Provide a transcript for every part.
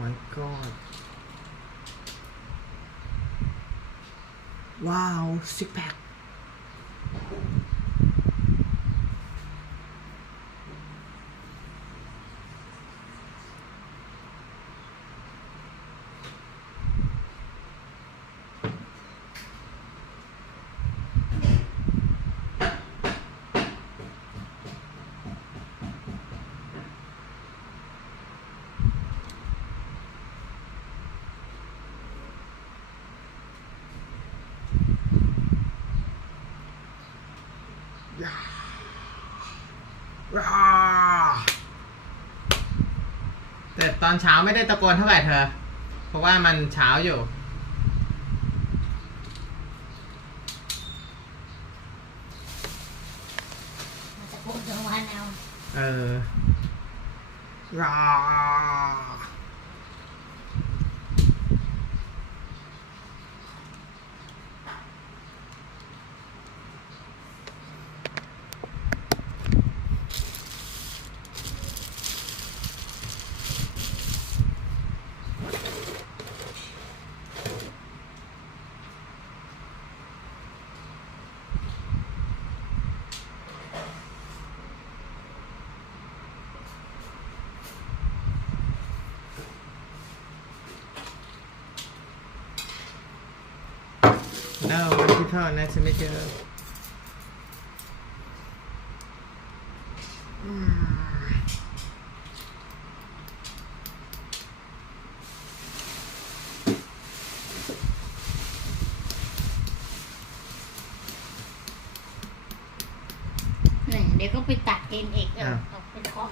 my god ว้าวซิกแพคแต่ตอนเช้าไม่ได้ตะโกนเท่าไหร่เธอเพราะว่ามันเช้าอยู่ตะโกนกลางวันเอารา No, Wonderful, nice to meet you. เดี๋ยวก็ไปตัดเองเอาไปเคาะ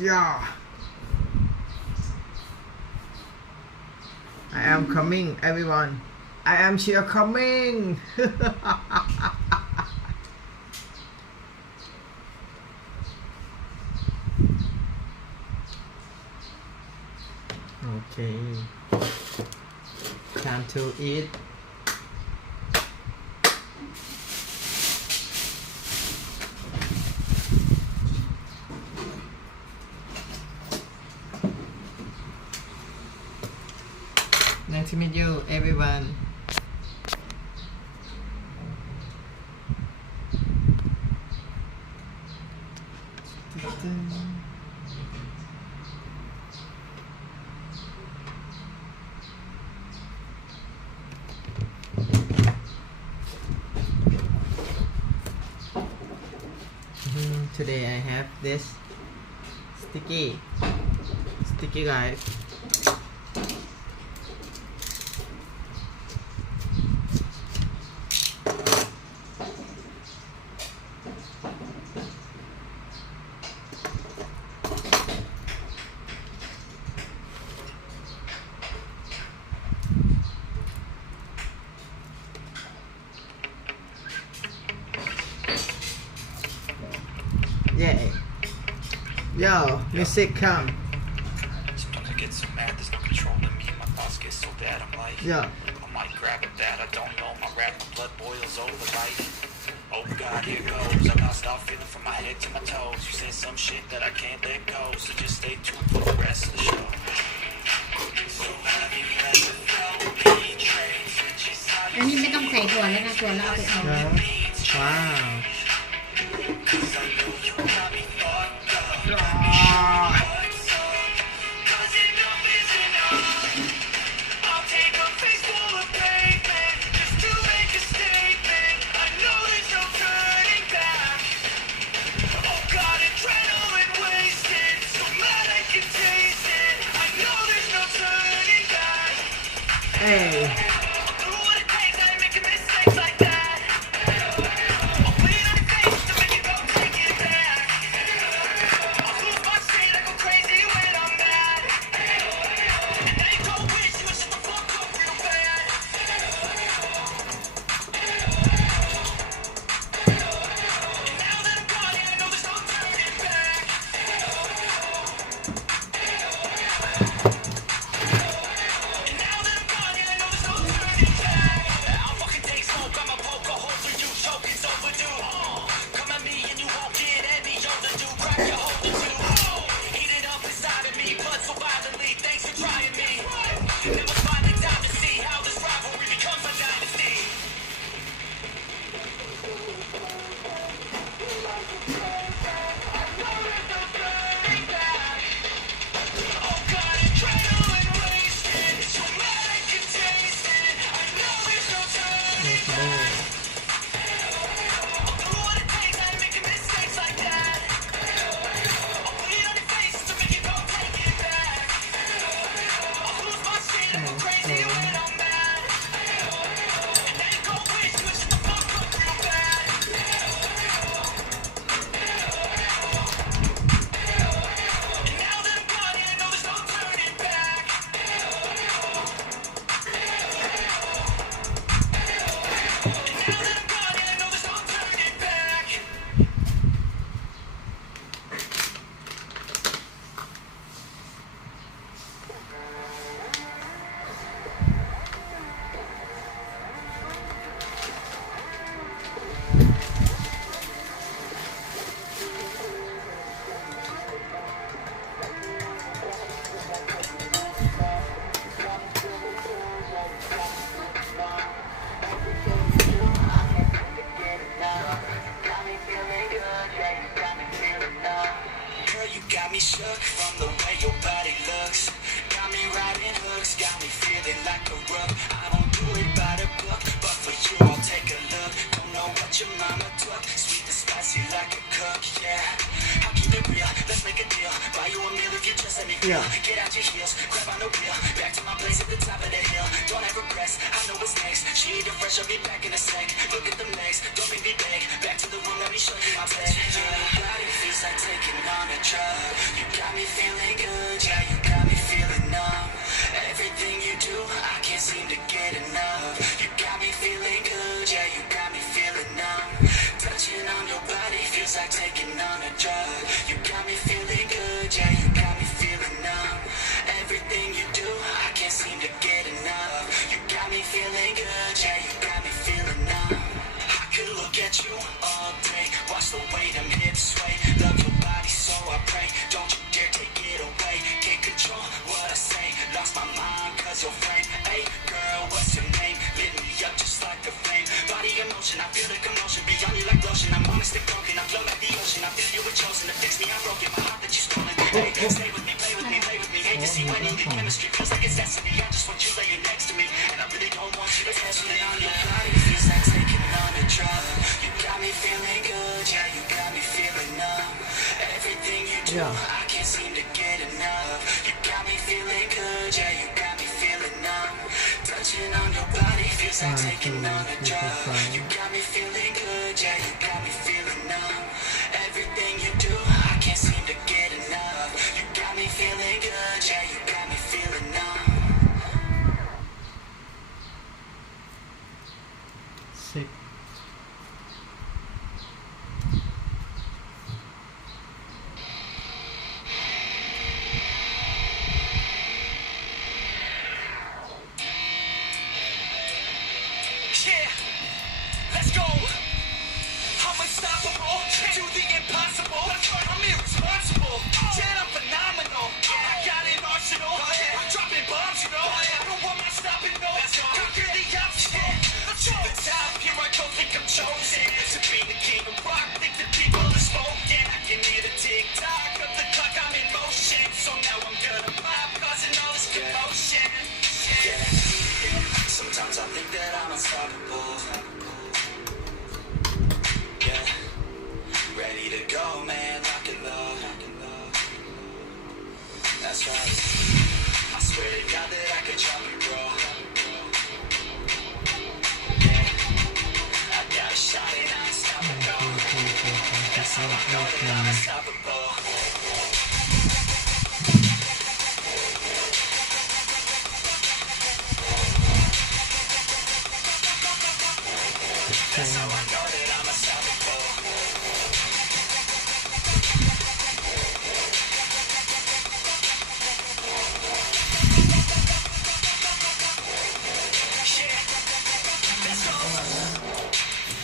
Yeah. I am coming, everyone. I am here coming. Okay. Time to eat. Nice to meet you, everyone. Today I have this sticky guys. Yay. Yo, music come. Sometimes I get so mad, there's no controlling me. My thoughts get so bad, I'm like, Yeah. I might grab a bat, I don't know. My rap, my blood boils over like, oh God, here goes. I can't stop feeling from my head to my toes. You say some shit that I can't let go, so just stay tuned for the rest of the show. So have you ever felt betrayed? อันนี้ไม่ต้องใส่ถั่วแล้วนะถั่วแล้วเอาไปเอา ว้าว 'Cause I know you got me fucked up. 'Cause enough is enough. I'll take a face full of pavement just to make a statement. I know there's no turning back. Oh God, adrenaline wasted, so mad I can taste it. I know there's no turning back. Hey. I'll do what it takes, I ain't making mistakes like that. I'll bleed on your face to make it go take it back. I'll lose my shit, I go crazy when I'm mad. And now you don't wish you would shut the fuck up real bad. And now that I'm gone, yeah, I know there's no turning back. And now that I'm gone, yeah, I know there's no turning back. Never find the time to see how this rivalry becomes a dynasty. Oh God, adrenaline wasted. So mad I can taste it. I know there's no turning back. I'll do what it takes. I ain't making mistakes like that. I'll put it on your face to make you go take it back. I'll lose my shit and go crazy when I'm mad. And then go wish you shut the fuck up real bad. And now that I'm gone, yeah, I know there's no turning back. Girl, you got me shook from the way your body looks. Got me riding hooks, got me feeling like a rug. I don't do it by the book, but for you I'll take a look. Don't know what your mama took, sweet and spicy like a cook, yeah. I'll keep it real, let's make a deal. Buy you a meal if you just let me feel. Get out your heels, grab on the wheel. Back to my place at the top of the hill. Don't ever rest, I know what's next. She ain't fresh, I'll be back in a sec. Look at them legs, don't make me beg. Back to the room, let me show you my bed. Your body feels like taking on a drug. You got me feeling good, yeah, you got me feeling numb. Everything you do, I can't seem to get enough. You got me feeling good, yeah, you got me feeling numb. Touching on your body feels like taking on a drug. You got me feeling good, yeah, you got me feeling numb. Everything you do, I can't seem to get enough. You got me feeling good, yeah, you got me feeling numb. I could look at you all day, watch the way them hips sway. Love your body, so I pray. Don't you dare take it away. Can't control what I say. Lost my mind, cause you're flame. Hey, girl, what's your name? Lit me up just like a flame. Body in motion, I feel the commotion. Beyond you like lotion, I'm honest and broken. I flow like the ocean. I feel you were chosen to fix me. I'm broken. My heart that you stolen. Hey, stay with me, play with me, play with me. Hate to see when you get chemistry. Feels like it's destiny. I just want you laying next to me. And I really don't want you to test me on your body. Feels like taking on a drug. You got me feeling good, yeah, you got me feeling numb. Everything you do, I can't seem to get enough. You got me feeling good, yeah, you got me feeling numb. Touching on your body feels like taking on a drug. You got me feeling good, yeah, you got me feeling numb. Everything you do, I can't seem to get enough. You got me feeling good, yeah, you got me feeling numb. Sick. Yeah, let's go. I'm unstoppable, do the impossible. I'm irresponsible, yeah, I'm phenomenal. I got an arsenal, I'm dropping bombs, you know. No one am stopping, no. Conquer the obstacle. To the top, here I go, think I'm chosen to be the king of rock. Think the people are spoken. I can hear the tick tock of the clock. I'm in motion, so now I'm gonna pop, causing all this commotion. Yeah. Sometimes I think that I'm unstoppable. Yeah, ready to go, man, lock and load. That's right. I swear to God that I could drop it, bro. Yeah, I got a shot and I'm unstoppable. That's how I know that I'm unstoppable. That's how I know that I'm unstoppable. Yeah, let's go.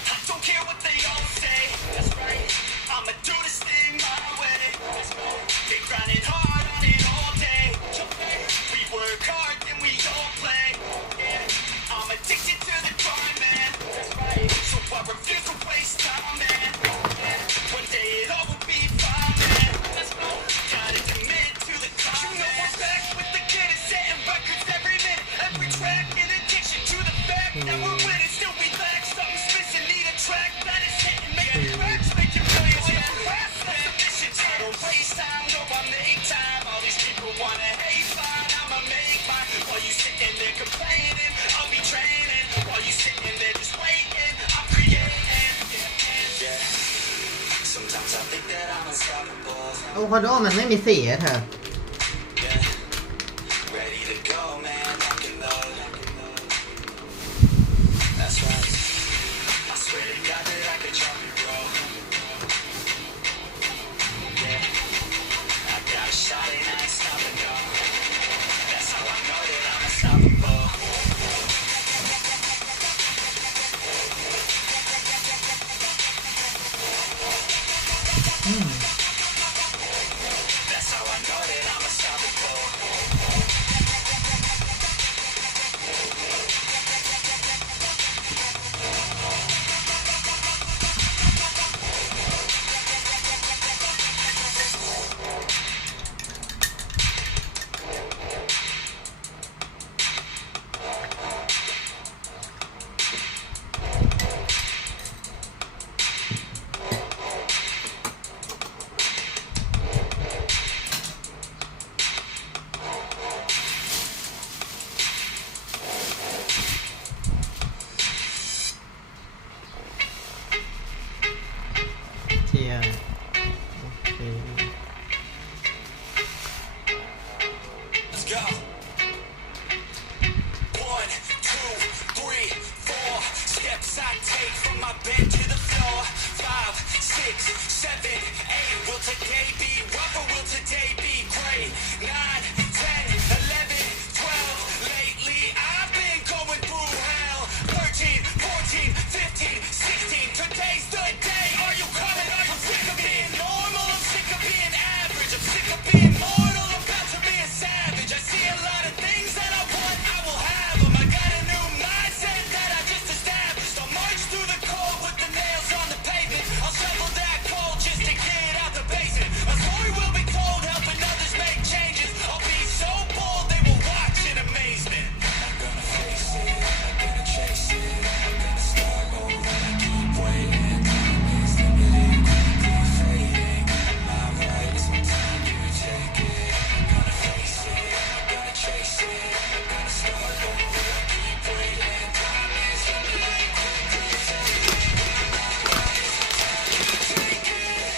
I don't care what they all say. That's right. I'ma do this thing my Never read it, still relax. Something's missing, need a track that is hitting, making tracks, making millions. Yeah, that's the mission. Don't waste time, no, I make time. All these people wanna hate, fine, I'ma make mine. While you sitting there complaining, I'll be training. While you sitting there just waiting, I'm creating. Yeah. Sometimes I think that I'm unstoppable. อะโวคาโดมันไม่มีสีอะเธอ Yeah. Ready to go, man. Lock and load. That's right. I swear to God that I could drop it, bro. Yeah. I got a shot and I ain't stopping, no. That's how I know that I'm unstoppable. That's how I know that I'm unstoppable. Let's go. 1, 2, 3, 4 steps I take from my bed to the floor. 5, 6, 7, 8. Will today be rough or will today be great? 9, 10, 11, 12. Lately I've been going through hell. 13, 14, 15, 16. Today's the day. Are you coming? Are you sick of being normal? I'm sick of being average. I'm sick of being mortal. I'm about to be a savage. I see a lot of things that I want. I will have them. I got a new mindset that I just established. I'll march through the cold with the nails on the pavement. I'll shovel that coal just to get out the basement. My story will be told, helping others make changes. I'll be so bold they will watch in amazement. I'm gonna face it. I'm gonna chase it. I'm gonna start over. I keep waiting. Time is limited, quickly fading. My right is my time. You take it. I'm gonna face it. I'm gonna chase it. I'm gonna start over. I keep waiting. Time is limited, quickly fading. My right is my time. You take it.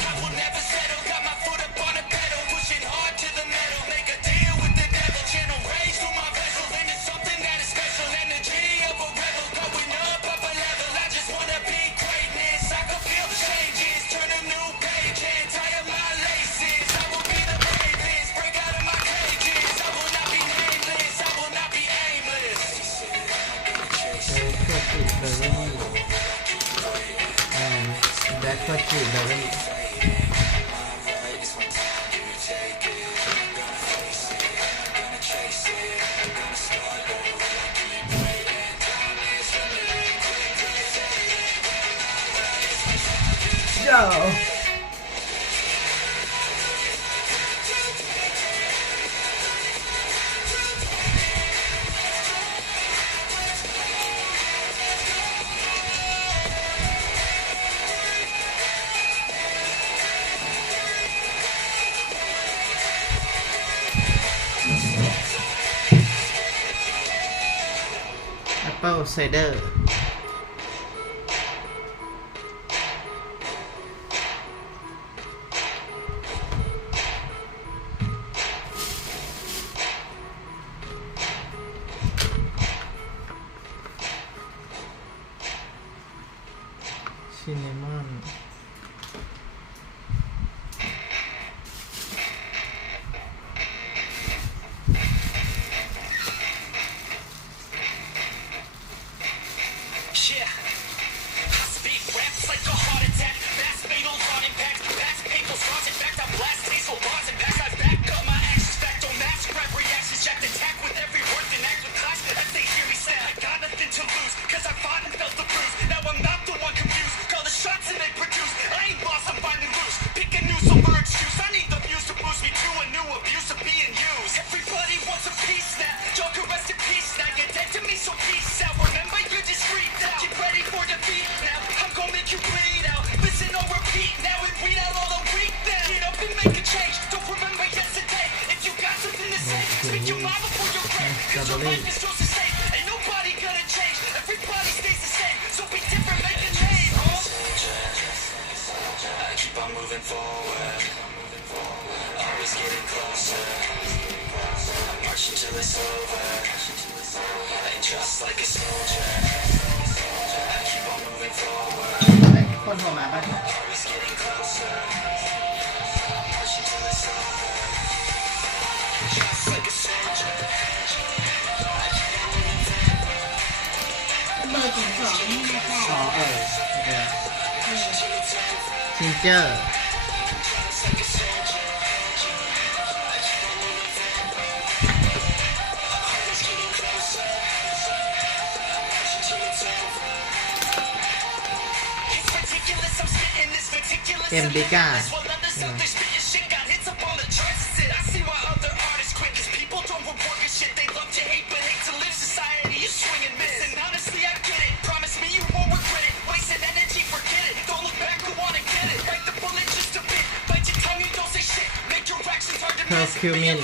I will never settle, got my foot up on the pedal, pushing hard to the metal, make a deal with the devil, channel rage through my vessel, into something that is special, energy of a rebel, going up a level, I just wanna be greatness, I can feel the changes, turn a new page and tie up my laces, I will be the bravest, break out of my cages, I will not be nameless, I will not be aimless. That what you doesn't. Go. Apple cider. Cinnamon. 'Cause your Strawberry. life is yours to save. Ain't nobody gonna change. Everybody stays the same. So be different, make a name. I keep on moving forward. Always getting closer. I'm marching till it's over. And just like a soldier, I keep on moving forward. คนโทรมาป่ะ Always getting closer. I'm marching till it's over. Just like a soldier. เบอร์02นี่นะพ่อ อ๋อโอเคจินเจอร์ เอ็มดิก้า Curcumin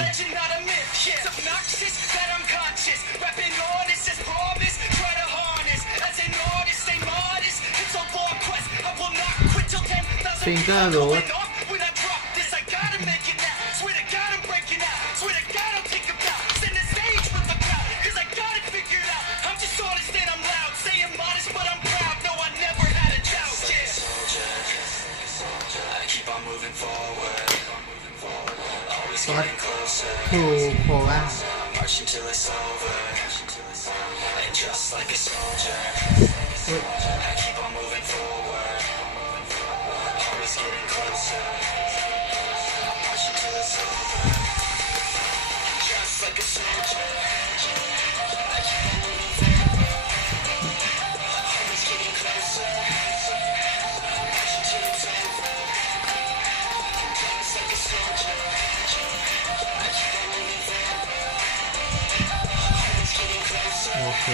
Finger root What to Cola Marching till it's over. And just like a soldier, I keep on moving forward. Always getting closer. I'm marching till it's over. Just like a soldier, I keep on moving forward. Always getting closer. I'm marching till it's over. Just like a soldier. โอเค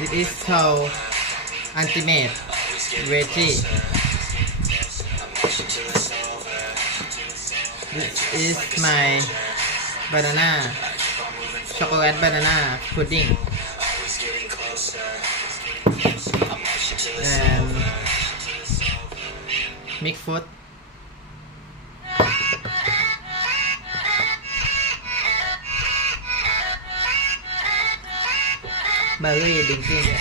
This is called Ultimate Veggie This is my banana chocolate banana pudding and mixed fruit berry drinking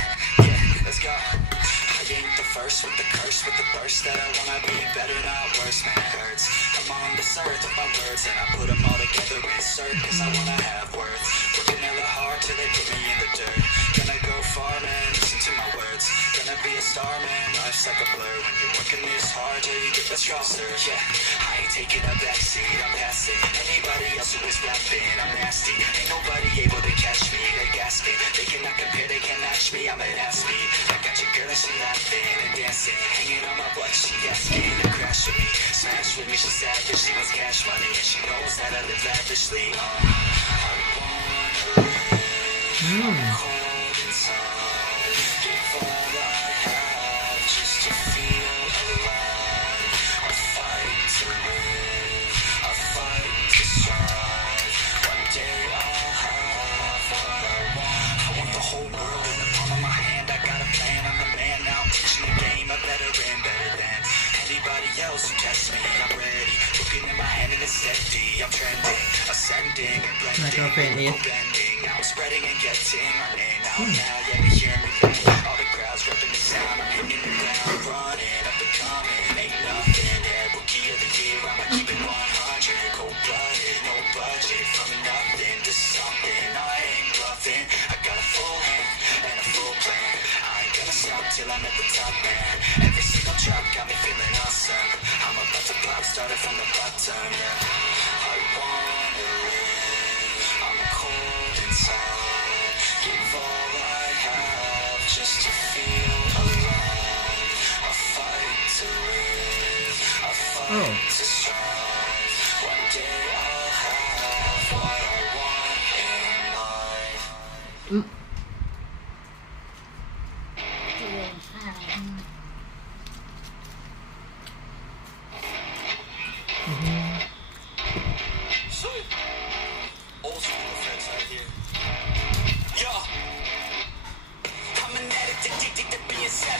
Let's go. I ain't the first with the curse, with the burst that I wanna be better, not worse, man, it hurts. I'm on the surge of my words, and I put them all together, insert, cause I wanna have words. Working hella hard till they put me in the dirt. Gonna go far, man, listen to my words. Gonna be a star, man, life's like a blur. When you're working this hard till you get that straw surge, yeah. I ain't taking a backseat, I'm passing. Anybody else who is rapping, I'm nasty. Ain't nobody able to catch me, they gasping. They cannot compare, they can't match me, I'm at half speed. I got your girl and she laughing and dancing. Hanging on my butt, she asking to crash with me. Smash with me, she savage, she wants cash money. And she knows that I live lavishly. I wanna live cold inside. Give all I have just to feel alive. I fight to live, I fight to strive. One day I'll have what I want. I want the whole world in the palm of my hand. I got a plan, I'm the man now. I'm teaching the game, a veteran, better than anybody else who tests me. I'm ready, looking in my hand and it's empty. I'm trending, ascending and blending, bending. Now I'm spreading and getting my name out now. Yeah, they hear me. All the crowds repping the sound. I'm hitting the ground, running up and coming. Ain't nothing, yeah, rookie of the year. I'ma keep it 100, cold-blooded, no budget. From nothing to something, I ain't bluffing. I got a full hand and a full plan. I ain't gonna stop till I'm at the top, man. Every single drop got me feeling awesome. I'm about to pop, started from the bottom, yeah. I wanna live, I'm cold inside. Give all I have just to feel alive. I fight to live, I fight to strive. One day I'll have what I want in life. เออค่ะ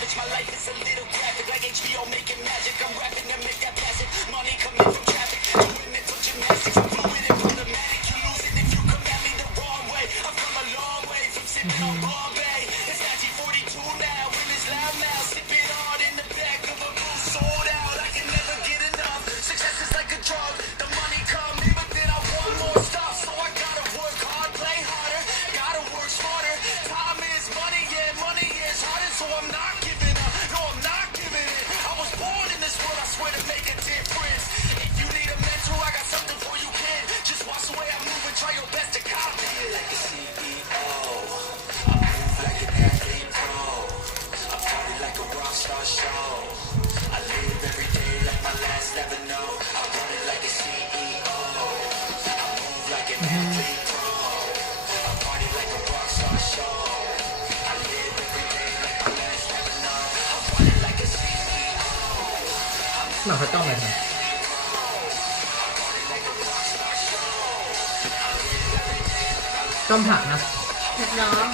savage. My life is a little graphic, like HBO making magic. I'm rapping to make that passive money coming from traffic. Doing mental gymnastics, I'm fluid and problematic. You lose it if you come at me the wrong way. I've come a long way from sipping on Bombay. It's 1942 now, when it's loud now. Sipping hard in the back of a booth, sold out. I can never get enough. Success is like a drug. The money come in, but then I want more stuff. So I gotta work hard, play harder, gotta work smarter. Time is money, yeah, money is harder. So I'm not giving up, no, I'm not giving in. I was born in this world, I swear to make a difference. If you need a mentor, I got something for you, kid. Just watch the way I move and try your best to copy it. Like a CEO, I move like an athlete pro. I party like a rock star show. I live every day like my last never know. I run it like a CEO. I move like an athlete pro. I party like a rock star show. I live every day like my last never know. I run it like a CEO. หมักข้าวต้มเลยครับ ต้มผักนะ นักร้อง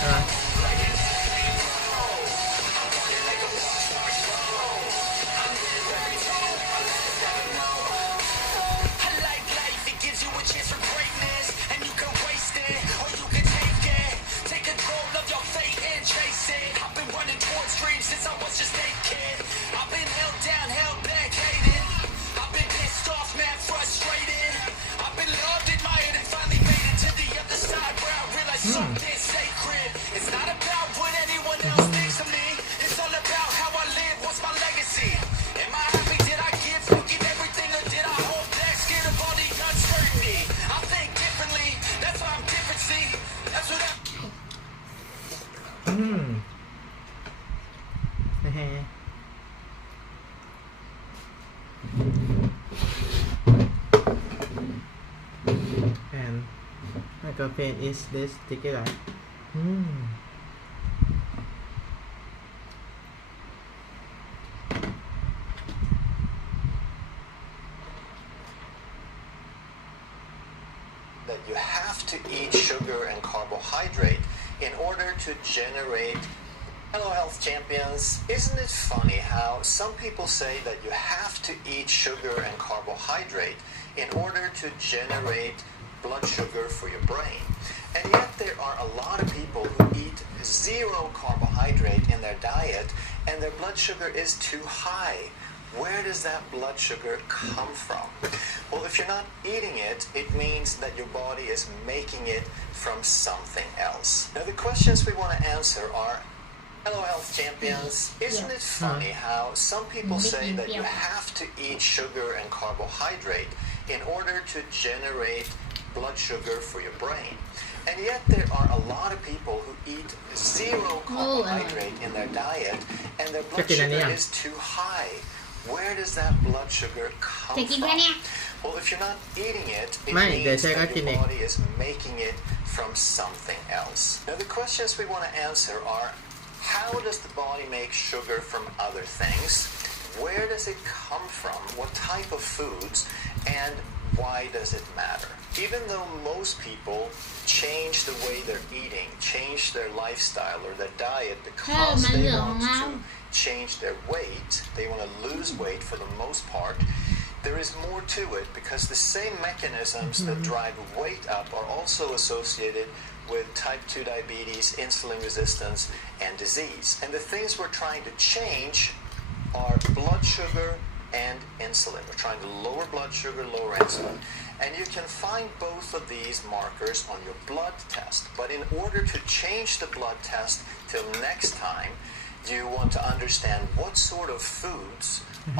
เออ I like life, it gives you a chance for greatness. And you can waste it, or you can take it. Take control of your fate and chase it. I've been running towards dreams since I was just a kid. I've been held down, held back, hated. I've been pissed off, mad, frustrated. I've been loved, admired, and finally made it to the other side where I realized something sacred. It's not about what anyone else thinks of me. It's all about how I live, what's my legacy. Am I happy, did I give, forgive everything, or did I hold back, scared of all the uncertainty? I think differently, that's why I'm different, see? That's what I'm... นะฮะ and microphone is this sticker อืม that you have to eat sugar and carbohydrate in order to generate. Hello health champions, isn't it funny how some people say that you have to eat sugar and carbohydrate in order to generate blood sugar for your brain, and yet there are a lot of people who eat zero carbohydrate in their diet and their blood sugar is too high. Where does that blood sugar come from? Well, if you're not eating it, it means that your body is making it from something else. Now, the questions we want to answer are, hello health champions, isn't it funny how some people say that you have to eat sugar and carbohydrate in order to generate blood sugar for your brain? And yet there are a lot of people who eat zero carbohydrate in their diet and their blood sugar is too high. Where does that blood sugar come จะกินแค่ from? เนี้ย Well, if you're not eating it, it Mate, means they say that I your can eat. body is making it from something else. Now, the questions we want to answer are, how does the body make sugar from other things? Where does it come from? What type of foods? And why does it matter? Even though most people change the way they're eating, change their lifestyle or their diet because they want to change their weight, they want to lose weight for the most part, there is more to it because the same mechanisms that drive weight up are also associated with type 2 diabetes, insulin resistance, and disease. And the things we're trying to change are blood sugar and insulin. We're trying to lower blood sugar, lower insulin. And you can find both of these markers on your blood test. But in order to change the blood test till next time, you want to understand what sort of foods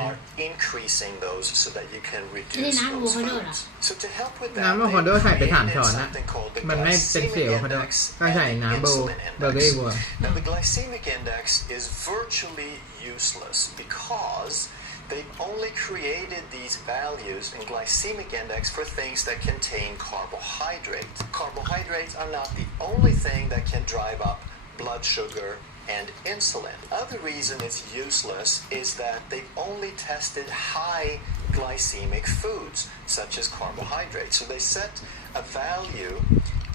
are increasing those so that you can reduce those foods. So to help with that, น้ำอะโวคาโด they ใส่ไป created 3 ช้อนนะ something called the มันไม่เป็นสี glycemic อะโวคาโด index ก็ใส่ and น้ำ insulin เบอร์เกอ index. ร์บัว Now the glycemic index is virtually useless because they only created these values in glycemic index for things that contain carbohydrate. Carbohydrates are not the only thing that can drive up blood sugar and insulin. Other reason it's useless is that they've only tested high glycemic foods such as carbohydrates. So they set a value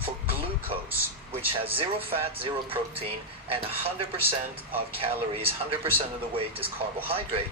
for glucose, which has 0 fat, 0 protein, and 100% of calories, 100% of the weight is carbohydrate.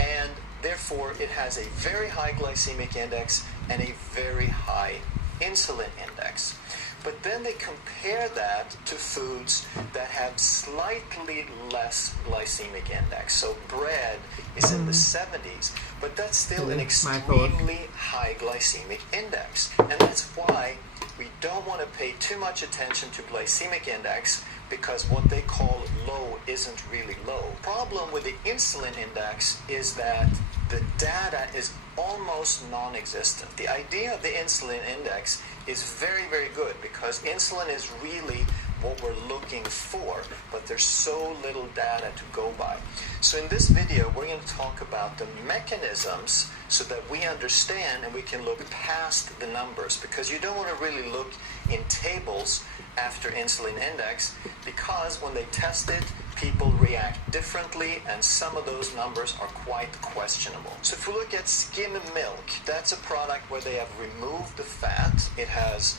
And therefore, it has a very high glycemic index and a very high insulin index. But then they compare that to foods that have slightly less glycemic index. So bread is in the 70s, but that's still an extremely high glycemic index. And that's why we don't want to pay too much attention to glycemic index, because what they call low isn't really low. Problem with the insulin index is that the data is almost non-existent. The idea of the insulin index is very, very good, because insulin is really what we're looking for, but there's so little data to go by. So in this video, we're going to talk about the mechanisms so that we understand and we can look past the numbers, because you don't want to really look in tables after insulin index, because when they test it, people react differently, and some of those numbers are quite questionable. So if we look at skim milk, that's a product where they have removed the fat. It has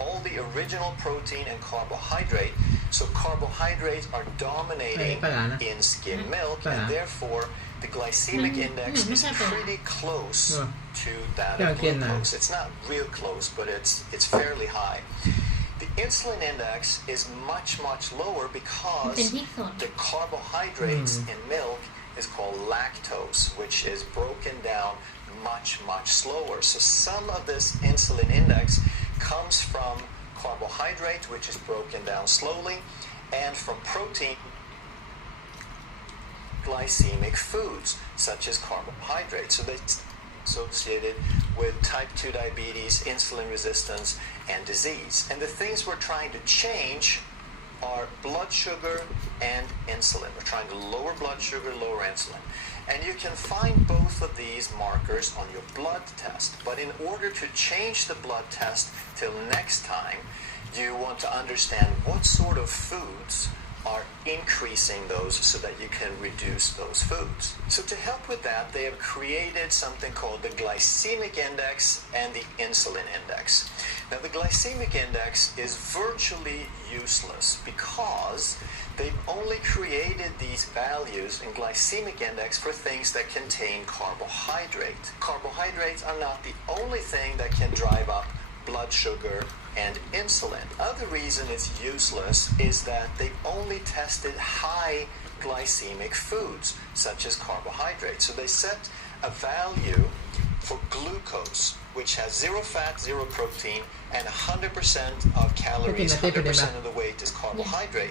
all the original protein and carbohydrate. So carbohydrates are dominating in skim milk, and therefore the glycemic index is pretty close to that of glucose. It's not real close, but it's fairly high. The insulin index is much, much lower because the carbohydrates in milk is called lactose, which is broken down much, much slower. So some of this insulin index comes from carbohydrate, which is broken down slowly, and from protein, glycemic foods, such as carbohydrates. So they associated with type 2 diabetes, insulin resistance, and disease. And the things we're trying to change are blood sugar and insulin. We're trying to lower blood sugar, lower insulin. And you can find both of these markers on your blood test. But in order to change the blood test till next time, you want to understand what sort of foods are increasing those so that you can reduce those foods. So to help with that, they have created something called the glycemic index and the insulin index. Now the glycemic index is virtually useless because they've only created these values in glycemic index for things that contain carbohydrate. Carbohydrates are not the only thing that can drive up blood sugar and insulin. Other reason it's useless is that they've only tested high glycemic foods, such as carbohydrates. So they set a value for glucose, which has 0 fat, 0 protein, and 100% of calories, 100% of the weight is carbohydrate.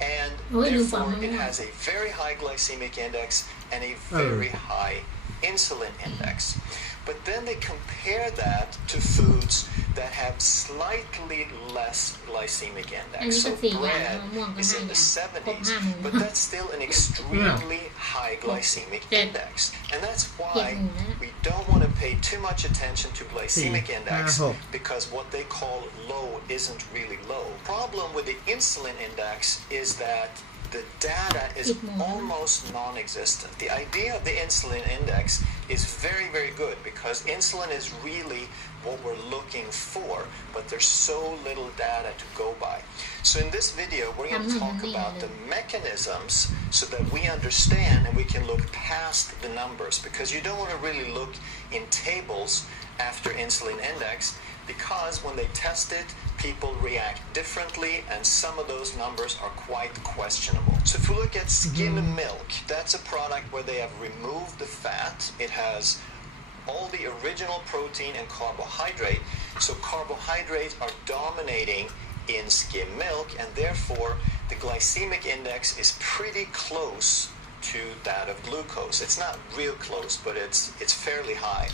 And therefore, it has a very high glycemic index and a very high insulin index. But then they compare that to foods that have slightly less glycemic index. So bread is in the 70s, but that's still an extremely high glycemic index. And that's why we don't want to pay too much attention to glycemic index, because what they call low isn't really low. Problem with the insulin index is that the data is almost non-existent. The idea of the insulin index is very, very good, because insulin is really what we're looking for, but there's so little data to go by. So in this video, we're going to talk about the mechanisms so that we understand and we can look past the numbers, because you don't want to really look in tables after insulin index, because when they test it, people react differently, and some of those numbers are quite questionable. So if we look at skim milk, that's a product where they have removed the fat. It has all the original protein and carbohydrate. So carbohydrates are dominating in skim milk, and therefore the glycemic index is pretty close to that of glucose. It's not real close, but it's fairly high.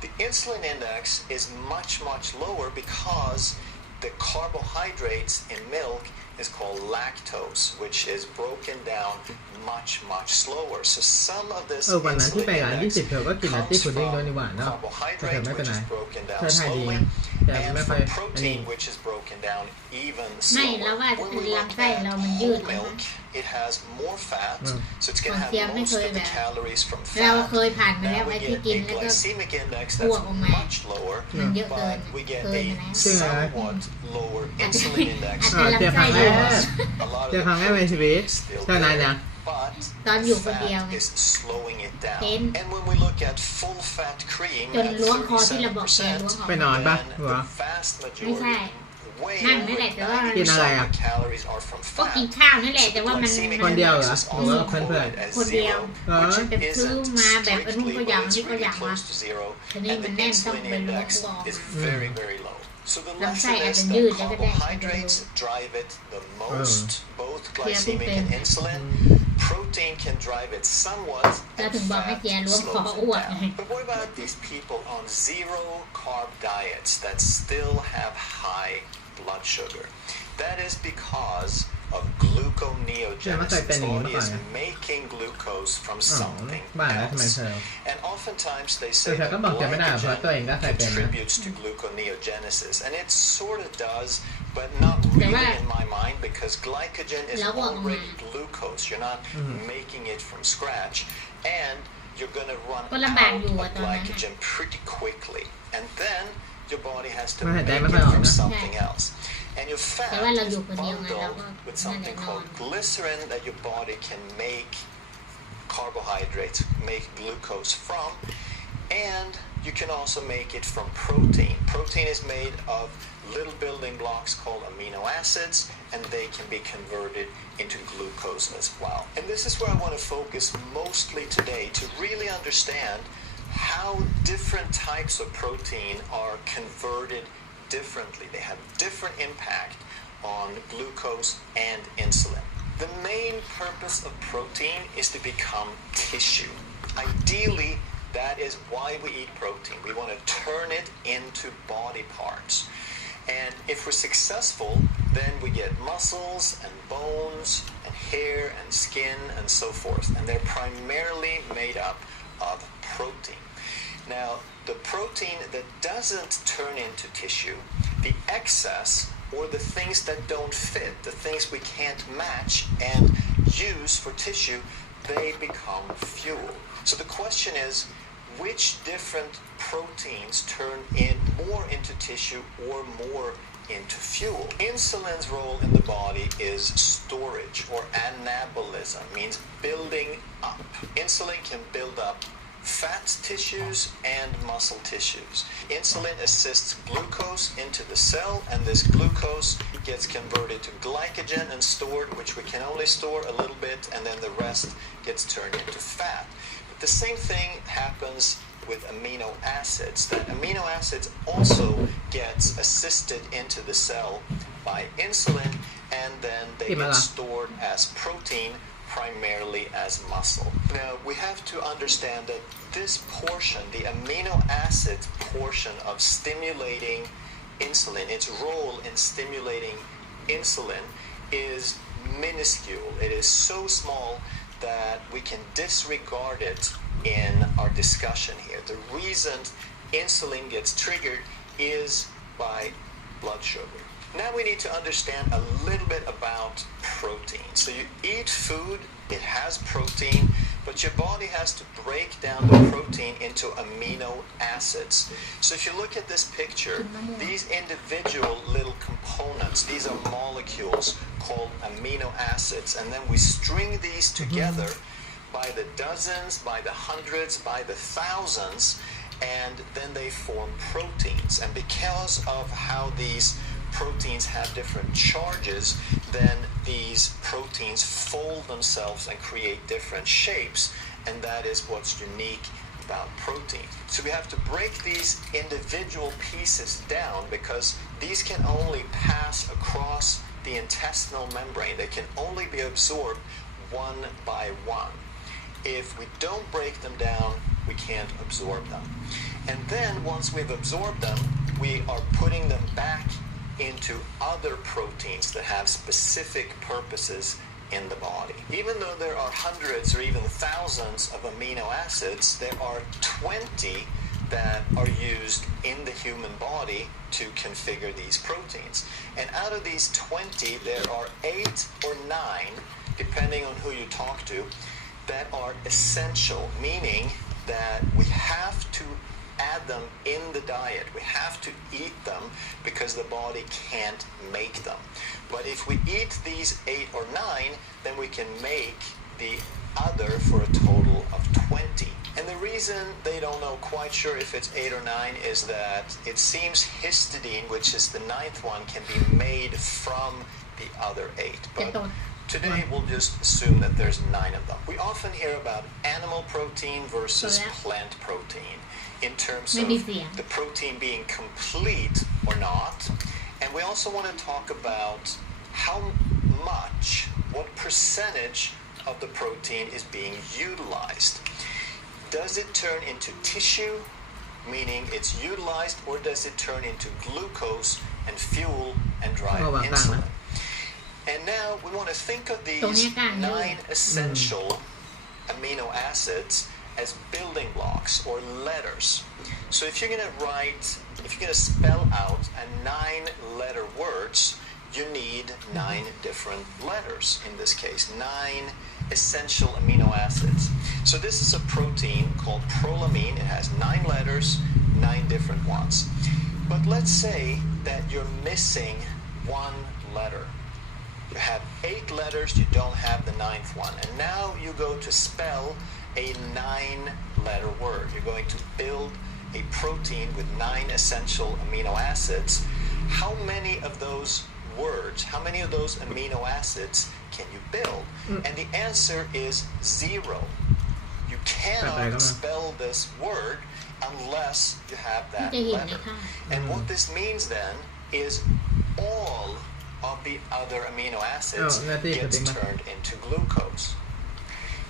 The insulin index is much, much lower because the carbohydrates in milk is called lactose, which is broken down much, much slower. So some of this insulin index comes from carbohydrate, which is broken down slowly, and from protein, which is broken down even slower. When we look at whole milk, it has more fat, so it's going to have เจี๊ยบไม่ most เคย of แบ the บ calories from เรา fat. เคยผ่านมาแล้ว Now ไอ้ we ที่ get กิน a แล้วก็ glycemic index อ้วก that's ออกมา much lower, มันเยอะเกิน but we get เคย a มาแล้ว somewhat lower insulin index. อาจจะ เจอครั้งแรก A lot เจ of อครั้งแรกใน the ชีวิต protein is still เท่านั้นนะ there, but ตอนอยู่ the คนเดียว fat ไง is slowing it down. เห็น And when we look at full fat cream จน at ล้วงคอที่เราบอกแกล้วง 37%, ออก ไปน มา อนปะ then หัว the vast ไม่ใช่ majority, way นั่ง over นั่นแหละแต่ว่า 90% กินอะไรอ่ะ of the calories are from ก็ fat. กินข้าวนั่นแหละแต่ว่ามัน Glycemic คนเดียวเหรอ index is หรือว่า also เพื่อน quoted as คนเดียว zero, อ๋อ which แบบซื้อ isn't มาแบบอันนู้น strictly, ก็อย่าง but นี้ it's ก็อ really ย่างมา close to zero, ทีนี้ and มัน the แน่นต้อง insulin ไปล้วง index ออก is very, very low. So the ลำไส้ lesson อาจ is จะ that ยืดแล้วก็ได้ carbohydrates drive it the most, both glycemic and insulin. Protein can drive it somewhat, เรา and ถึงบอกให้ fat แกล้วงคอ slows อ้ว it กไง down. But what about these people on zero carb diets that still have high blood sugar? That is because of เชื่อว่าเคย gluconeogenesis. เป็น The อย่างนี้มา body ก่อน is นะ making glucose from อ๋อ something บ้าแล้วทำไม else. เธอ And oftentimes they แต่ say เธอ that ก็บอกจะไม่ได้เพราะตัวเองก็เคย glycogen เป็นนะ contributes to gluconeogenesis, and it sort of does, but not แต่ว่า really in my mind, because glycogen is แล้วบอกออกมา already glucose. You're not making it from scratch, and you're going to run ก็ out ลำบากอยู่อะ of ตอนนั้นอะ glycogen pretty quickly, and then your body has to มันหายใจ make ไม่ it ค่อยออก from นะ something else. And your แต่ fat ว่าเราอ is ยู่คนเดียวไงเรา bundled ก็ with นั่นแหละ something นอน called glycerin that your body can make carbohydrates, make glucose from, and you can also make it from protein. Protein is made of little building blocks called amino acids, and they can be converted into glucose as well. And this is where I want to focus mostly today, to really understand how different types of protein are converted differently. They have different impact on glucose and insulin. The main purpose of protein is to become tissue. Ideally, that is why we eat protein. We want to turn it into body parts. And if we're successful, then we get muscles and bones and hair and skin and so forth. And they're primarily made up of protein. Now, the protein that doesn't turn into tissue, the excess, or the things that don't fit, the things we can't match and use for tissue, they become fuel. So the question is, which different proteins turn in more into tissue or more into fuel? Insulin's role in the body is storage, or anabolism, means building up. Insulin can build up fat tissues and muscle tissues. Insulin assists glucose into the cell, and this glucose gets converted to glycogen and stored, which we can only store a little bit, and then the rest gets turned into fat. But the same thing happens with amino acids, that amino acids also gets assisted into the cell by insulin, and then they get stored as protein, primarily as muscle. Now, we have to understand that this portion, the amino acid portion of stimulating insulin, its role in stimulating insulin is minuscule. It is so small that we can disregard it in our discussion here. The reason insulin gets triggered is by blood sugar. Now we need to understand a little bit about protein. So you eat food, it has protein, but your body has to break down the protein into amino acids. So if you look at this picture, these individual little components, these are molecules called amino acids, and then we string these together by the dozens, by the hundreds, by the thousands, and then they form proteins. And because of how these proteins have different charges, then these proteins fold themselves and create different shapes, and that is what's unique about protein. So we have to break these individual pieces down, because these can only pass across the intestinal membrane. They can only be absorbed one by one. If we don't break them down, we can't absorb them. And then once we've absorbed them, we are putting them back into other proteins that have specific purposes in the body. Even though there are hundreds or even thousands of amino acids, there are 20 that are used in the human body to configure these proteins. And out of these 20, there are 8 or 9 depending on who you talk to, that are essential, meaning that we have to add them in the diet. We have to eat them because the body can't make them. But if we eat these 8 or 9, then we can make the other for a total of 20. And the reason they don't know quite sure if it's 8 or 9 is that it seems histidine, which is the 9th one, can be made from the other 8. But today we'll just assume that there's 9 of them. We often hear about animal protein versus plant protein in terms of the protein being complete or not. And we also want to talk about how much, what percentage of the protein is being utilized. Does it turn into tissue, meaning it's utilized, or does it turn into glucose and fuel and drive insulin? And now we want to think of these 9 essential amino acids as building blocks or letters. So if you're going to spell out a 9-letter words, you need 9 different letters in this case, 9 essential amino acids. So this is a protein called prolamine. It has 9 letters, 9 different ones. But let's say that you're missing 1 letter. You have 8 letters, you don't have the 9th one. And now you go to spell a 9-letter word. You're going to build a protein with 9 essential amino acids. How many of those words, how many of those amino acids can you build? And the answer is 0. You cannot spell this word unless you have that letter. And what this means then is all of the other amino acids gets turned into glucose.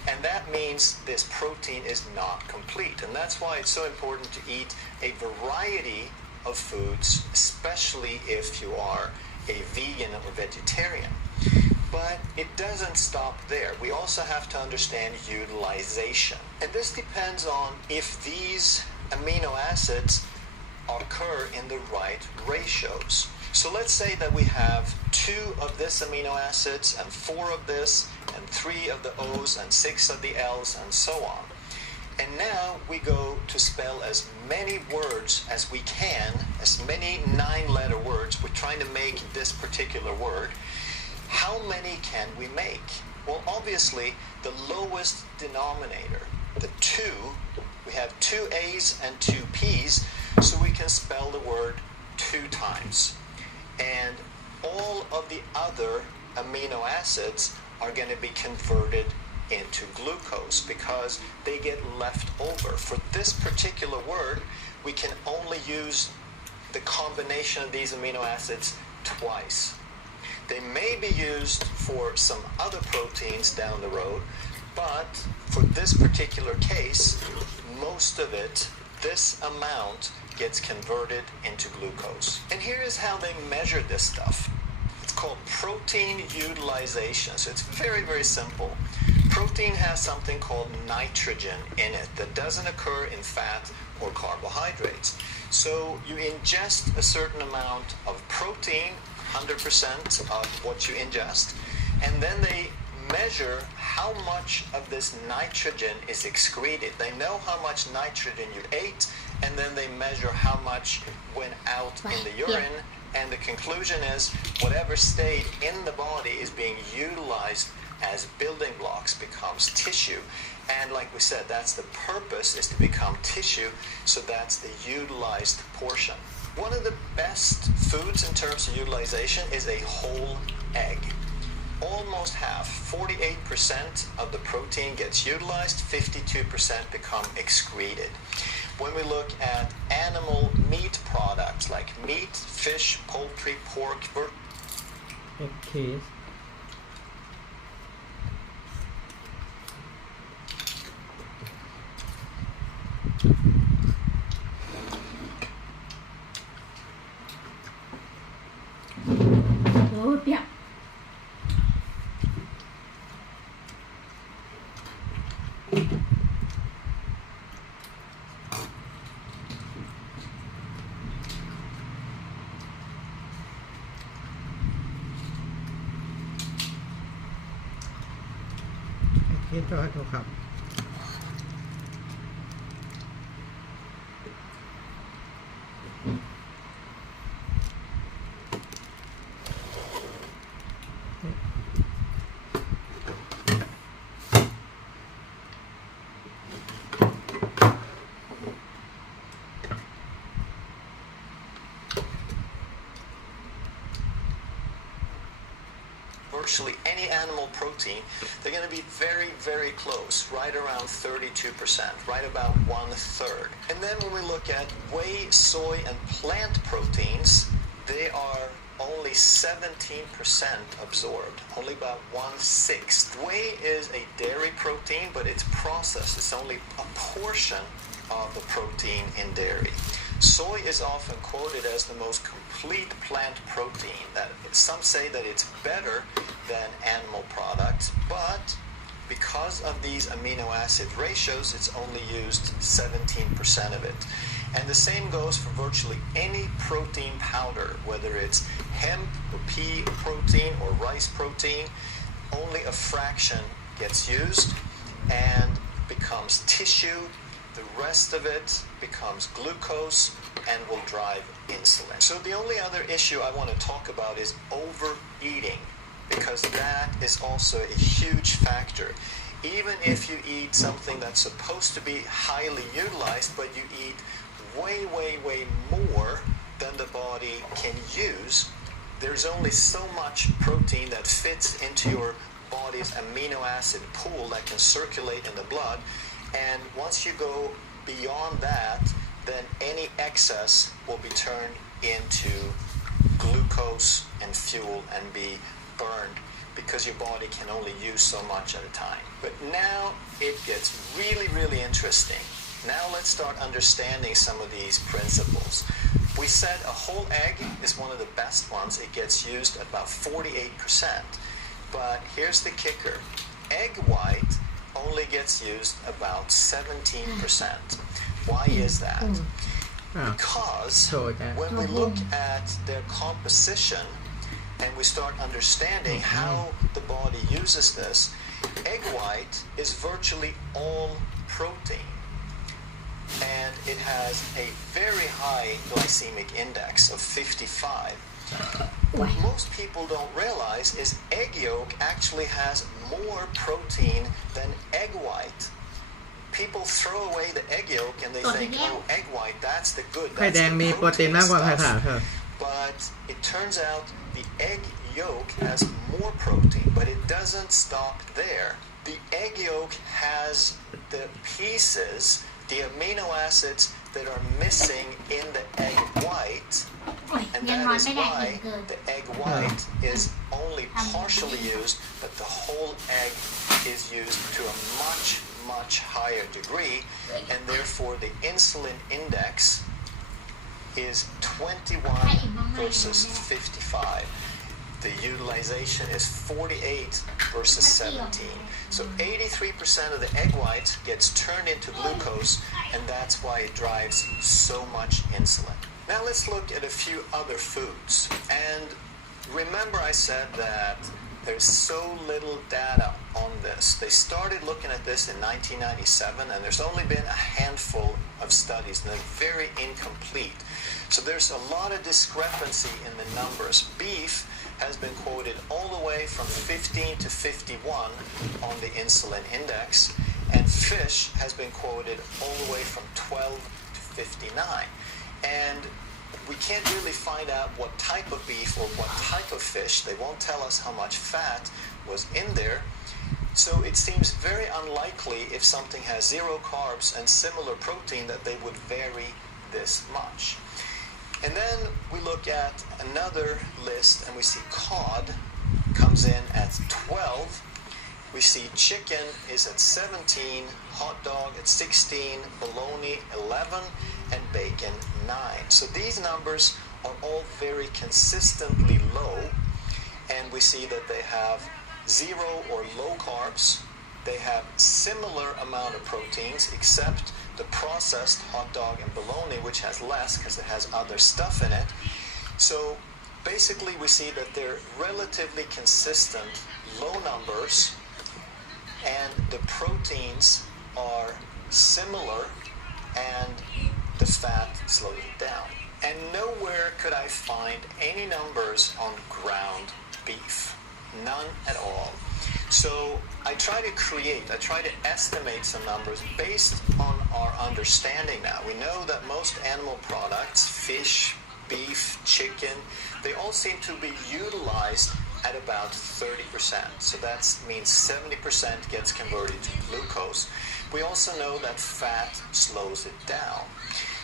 And that means this protein is not complete. And that's why it's so important to eat a variety of foods, especially if you are a vegan or vegetarian. But it doesn't stop there. We also have to understand utilization. And this depends on if these amino acids occur in the right ratios. So let's say that we have 2 of this amino acids and 4 of this and 3 of the O's and 6 of the L's and so on. And now we go to spell as many words as we can, as many 9-letter words. We're trying to make this particular word. How many can we make? Well, obviously, the lowest denominator, the 2, we have 2 A's and 2 P's, so we can spell the word 2 times. And all of the other amino acids are going to be converted into glucose because they get left over. For this particular word, we can only use the combination of these amino acids twice. They may be used for some other proteins down the road, but for this particular case, most of it, this amount, gets converted into glucose. And here is how they measure this stuff. It's called protein utilization. So it's very, very simple. Protein has something called nitrogen in it that doesn't occur in fat or carbohydrates. So you ingest a certain amount of protein, 100% of what you ingest, and then they measure how much of this nitrogen is excreted. They know how much nitrogen you ate, and then they measure how much went out in the urine, and the conclusion is whatever stayed in the body is being utilized as building blocks, becomes tissue. And like we said, that's the purpose, is to become tissue, so that's the utilized portion. One of the best foods in terms of utilization is a whole egg. Almost half, 48% of the protein gets utilized, 52% become excreted. When we look at animal meat products like meat, fish, poultry, pork, Okay. Ôi, bẹp. กินโทษครับVirtually any animal protein, they're going to be very, very close, right around 32%, right about 1/3. And then when we look at whey, soy, and plant proteins, they are only 17% absorbed, only about 1/6. Whey is a dairy protein, but it's processed. It's only a portion of the protein in dairy. Soy is often quoted as the most complete plant protein. That some say that it's better than animal products, but because of these amino acid ratios, it's only used 17% of it. And the same goes for virtually any protein powder, whether it's hemp or pea protein or rice protein, only a fraction gets used and becomes tissue. The rest of it becomes glucose and will drive insulin. So the only other issue I want to talk about is overeating, because that is also a huge factor. Even if you eat something that's supposed to be highly utilized, but you eat way, way, way more than the body can use, there's only so much protein that fits into your body's amino acid pool that can circulate in the blood. And once you go beyond that, then any excess will be turned into glucose and fuel and be burned, because your body can only use so much at a time. But now it gets really, really interesting. Now let's start understanding some of these principles. We said a whole egg is one of the best ones. It gets used at about 48%. But here's the kicker. Egg white only gets used about 17%. Why is that? Because when we look at their composition and we start understanding how the body uses this, egg white is virtually all protein. And it has a very high glycemic index of 55. What most people don't realize is egg yolk actually has more protein than egg white. People throw away the egg yolk and they think, oh, egg white, that's the good, ไข่ that's แดง the มีโปรตีน protein มากกว่าไข่ขาว stuff. เธอ But it turns out the egg yolk has more protein, but it doesn't stop there. The egg yolk has the pieces, the amino acids that are missing in the egg white, and that is why the egg white is only partially used, but the whole egg is used to a much, much higher degree, and therefore the insulin index is 21 versus 55. The utilization is 48 versus 17. So 83% of the egg white gets turned into glucose, and that's why it drives so much insulin. Now let's look at a few other foods. And remember I said that there's so little data on this. They started looking at this in 1997, and there's only been a handful of studies, and they're very incomplete. So there's a lot of discrepancy in the numbers. Beef has been quoted all the way from 15 to 51 on the insulin index, and fish has been quoted all the way from 12 to 59. And we can't really find out what type of beef or what type of fish. They won't tell us how much fat was in there. So it seems very unlikely if something has 0 carbs and similar protein that they would vary this much. And then we look at another list and we see cod comes in at 12. We see chicken is at 17, hot dog at 16, bologna 11, and bacon 9. So these numbers are all very consistently low, and we see that they have 0 or low carbs. They have similar amount of proteins, except the processed hot dog and bologna, which has less because it has other stuff in it. So basically we see that they're relatively consistent, low numbers, and the proteins are similar, and the fat slows it down. And nowhere could I find any numbers on ground beef. None at all. So I try to estimate some numbers based on our understanding now. We know that most animal products, fish, beef, chicken, they all seem to be utilized at about 30%. So that means 70% gets converted to glucose. We also know that fat slows it down.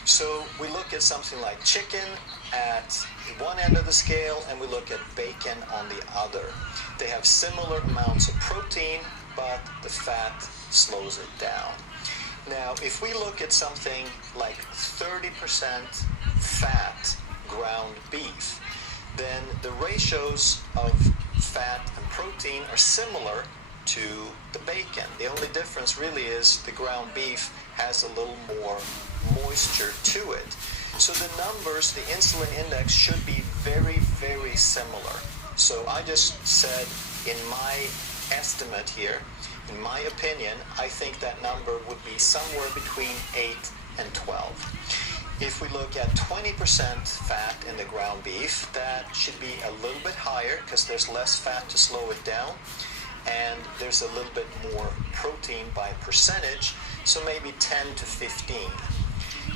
So we look at something like chicken at one end of the scale, and we look at bacon on the other. They have similar amounts of protein, but the fat slows it down. Now, if we look at something like 30% fat ground beef, then the ratios of fat and protein are similar to the bacon. The only difference really is the ground beef has a little more moisture to it. So the numbers, the insulin index, should be very, very similar. So I just said, in my estimate here, in my opinion, I think that number would be somewhere between 8 and 12. If we look at 20% fat in the ground beef, that should be a little bit higher because there's less fat to slow it down, and there's a little bit more protein by percentage, so maybe 10 to 15.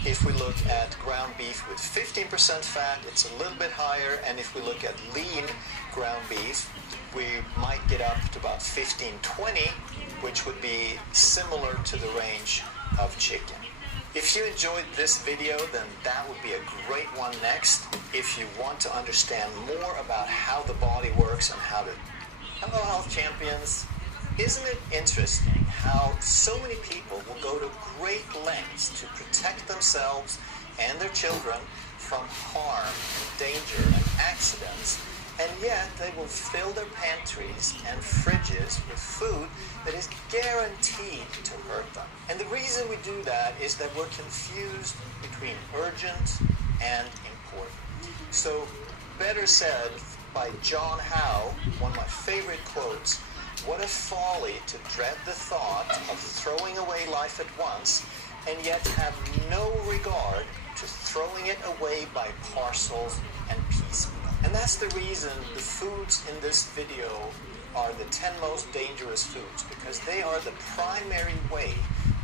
If we look at ground beef with 15% fat, it's a little bit higher, and if we look at lean ground beef, we might get up to about 15-20, which would be similar to the range of chicken. If you enjoyed this video, then that would be a great one next. If you want to understand more about how the body works and how to... Hello, health champions. Isn't it interesting how so many people will go to great lengths to protect themselves and their children from harm and danger and accidents, and yet they will fill their pantries and fridges with food that is guaranteed to hurt them. And the reason we do that is that we're confused between urgent and important. So, better said by John Howe, one of my favorite quotes, "What a folly to dread the thought of throwing away life at once, and yet have no regard to throwing it away by parcels and piecemeal." And that's the reason the foods in this video are the 10 most dangerous foods, because they are the primary way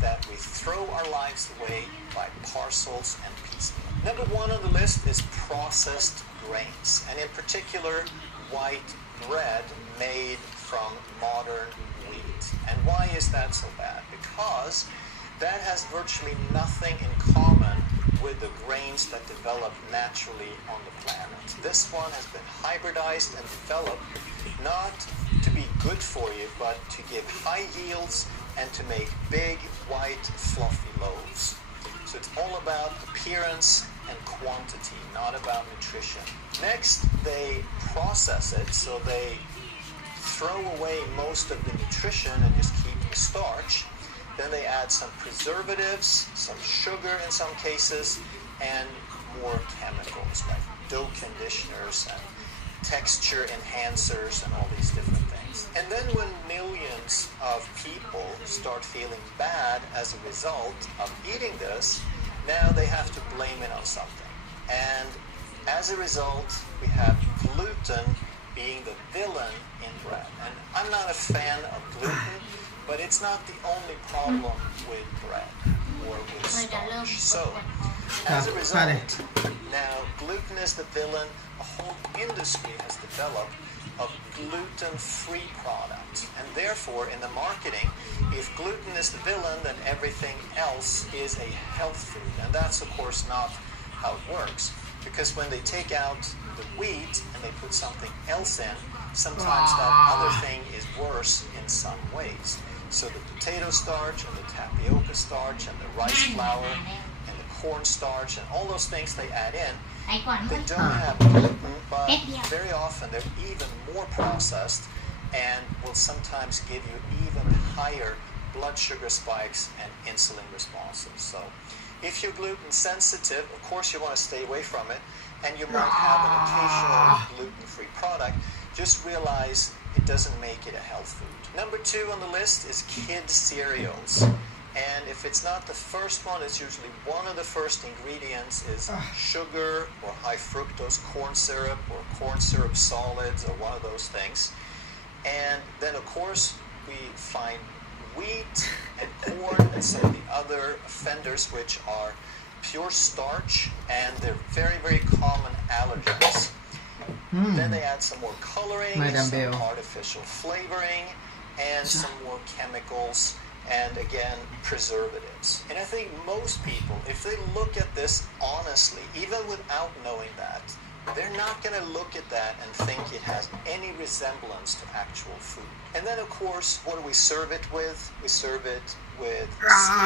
that we throw our lives away by parcels and piecemeal. Number one on the list is processed grains, and in particular white bread made from modern wheat. And why is that so bad? Because that has virtually nothing in common with the grains that develop naturally on the planet. This one has been hybridized and developed not to be good for you, but to give high yields and to make big, white, fluffy loaves. So it's all about appearance and quantity, not about nutrition. Next, they process it, so they throw away most of the nutrition and just keep the starch. Then they add some preservatives, some sugar in some cases, and more chemicals like dough conditioners and texture enhancers and all these different things. And then when millions of people start feeling bad as a result of eating this, now they have to blame it on something. And as a result, we have gluten being the villain in bread. And I'm not a fan of gluten, but it's not the only problem with bread or with starch. So, as a result, now gluten is the villain. A whole industry has developed of gluten-free products. And therefore, in the marketing, if gluten is the villain, then everything else is a health food. And that's, of course, not how it works. Because when they take out the wheat and they put something else in, sometimes that other thing is worse in some ways. So the potato starch and the tapioca starch and the rice flour and the corn starch and all those things they add in, they don't have gluten, but very often they're even more processed and will sometimes give you even higher blood sugar spikes and insulin responses. So if you're gluten sensitive, of course you want to stay away from it, and you might have an occasional gluten-free product. Just realize it doesn't make it a health food. Number 2 on the list is kid cereals. And if it's not the first one, it's usually one of the first ingredients is sugar or high fructose corn syrup or corn syrup solids or one of those things. And then, of course, we find wheat and corn and some of the other offenders, which are pure starch, and they're very, very common allergens. Then they add some more coloring, Madam some Bell. artificial flavoring, and some more chemicals, and again, preservatives. And I think most people, if they look at this honestly, even without knowing that, they're not going to look at that and think it has any resemblance to actual food. And then, of course, what do we serve it with? We serve it with skim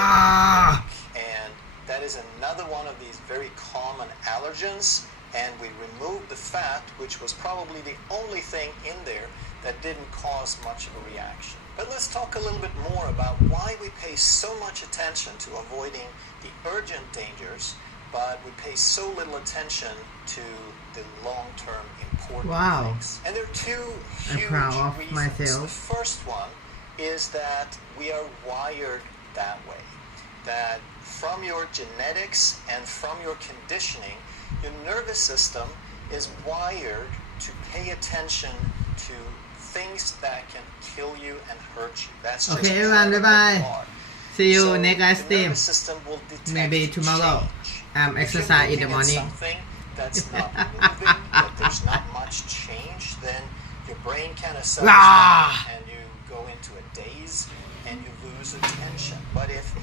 milk, and that is another one of these very common allergens, and we removed the fat, which was probably the only thing in there that didn't cause much of a reaction. But let's talk a little bit more about why we pay so much attention to avoiding the urgent dangers, but we pay so little attention to the long-term important things. And there are 2 huge proud of reasons. myself. The first one is that we are wired that way. That from your genetics and from your conditioning, your nervous system is wired to pay attention to things that can kill you and hurt you. That's just Okay, part everyone, of bye-bye. who you are. See you So next live the stream. nervous system will detect Maybe tomorrow. change. Exercise If in the you're looking morning. at something that's not moving, that there's not much change, then your brain kind of settles Rah! down and you go into a daze and you lose attention. But if